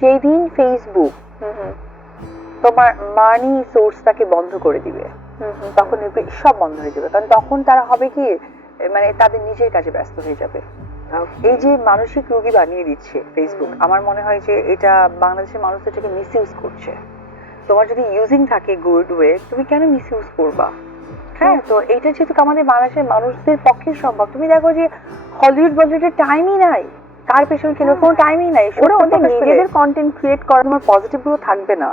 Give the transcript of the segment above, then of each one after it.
যেদিন ফেসবুক তোমার মানি সোর্সটাকে বন্ধ করে দিবে তখন দেখবে সব বন্ধ হয়ে যাবে, কারণ তখন তারা হবে কি মানে তাদের নিজের কাজে ব্যস্ত হয়ে যাবে। এই যে মানসিক রোগী বানিয়ে দিচ্ছে ফেসবুক, আমার মনে হয় যে এটা বাংলাদেশের মানুষ এটাকে মিস ইউজ করছে। তোমার যদি ইউজিং থাকে গুড ওয়ে, তুমি কেন মিস ইউজ করবা? হ্যাঁ, তো এইটা যেহেতু আমাদের বাংলাদেশের মানুষদের পক্ষে সম্ভব। তুমি দেখো যে হলিউড বলিউডের টাইমই নাই, কার পেছনে কেন কোনো টাইমই নাই, ওরা ওদের নিজেদের কন্টেন্ট ক্রিয়েট করা। তোমার পজিটিভ গুলো থাকবে না,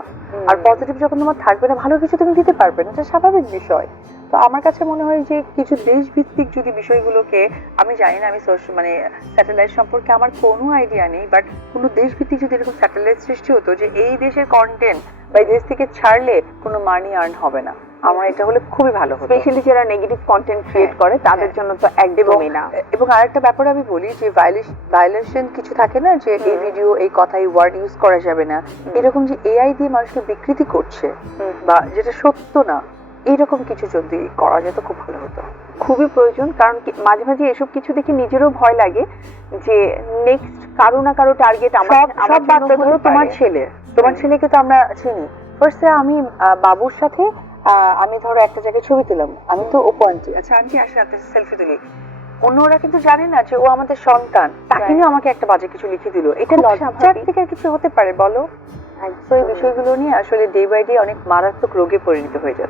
আর পজিটিভ যখন তোমার থাকবে না ভালো কিছু তুমি দিতে পারবে না, এটা স্বাভাবিক বিষয়। তো আমার কাছে মনে হয় যে কিছু দেশভিত্তিক যদি বিষয়গুলোকে, আমি জানি না, আমি মানে স্যাটেলাইট সম্পর্কে আমার কোনো আইডিয়া নেই, বাট কোনো দেশভিত্তিক যদি এরকম স্যাটেলাইট সৃষ্টি হতো যে এই দেশের কন্টেন্ট বা এই দেশ থেকে ছাড়লে কোনো মানি আর্ন হবে না, আমার এটা হলে খুবই ভালো হতো। স্পেশালি যারা নেগেটিভ কন্টেন্ট ক্রিয়েট করে তাদের জন্য তো একদমই না। এবং আরেকটা ব্যাপার আমি বলি যে ভায়োলেশন কিছু থাকে না, যে এই ভিডিও এই কথা এই ওয়ার্ড ইউজ করা যাবে না, এরকম যে এআই দিয়ে মানুষকে বিকৃতি করছে বা যেটা সত্য না, এইরকম কিছু যদি করা যেত খুব ভালো হতো। খুবই প্রয়োজন, কারণ মাঝে মাঝে এসব কিছু দেখে নিজেরও ভয় লাগে যে নেক্সট কারো না কারো টার্গেট আমার। সব বাদ দাও, ধরো তোমার ছেলেকে তো আমরা চিনি। ফার্স্টে আমি বাবুর সাথে আমি ধরো একটা জায়গায় ছবি তুললাম, আমি তো ওপো আন্টি, আচ্ছা আন্টি আসলে একটা সেলফি তুলি, অন্যরা কিন্তু জানে না যে ও আমাদের সন্তান, তাকে নিয়ে আমাকে একটা বাজে কিছু লিখে দিল, এটা লজ্জার থেকে কিছু হতে পারে বলো? তো এই বিষয়গুলো নিয়ে আসলে ডে বাই ডে অনেক মারাত্মক রোগে পরিণত হয়ে যাচ্ছে।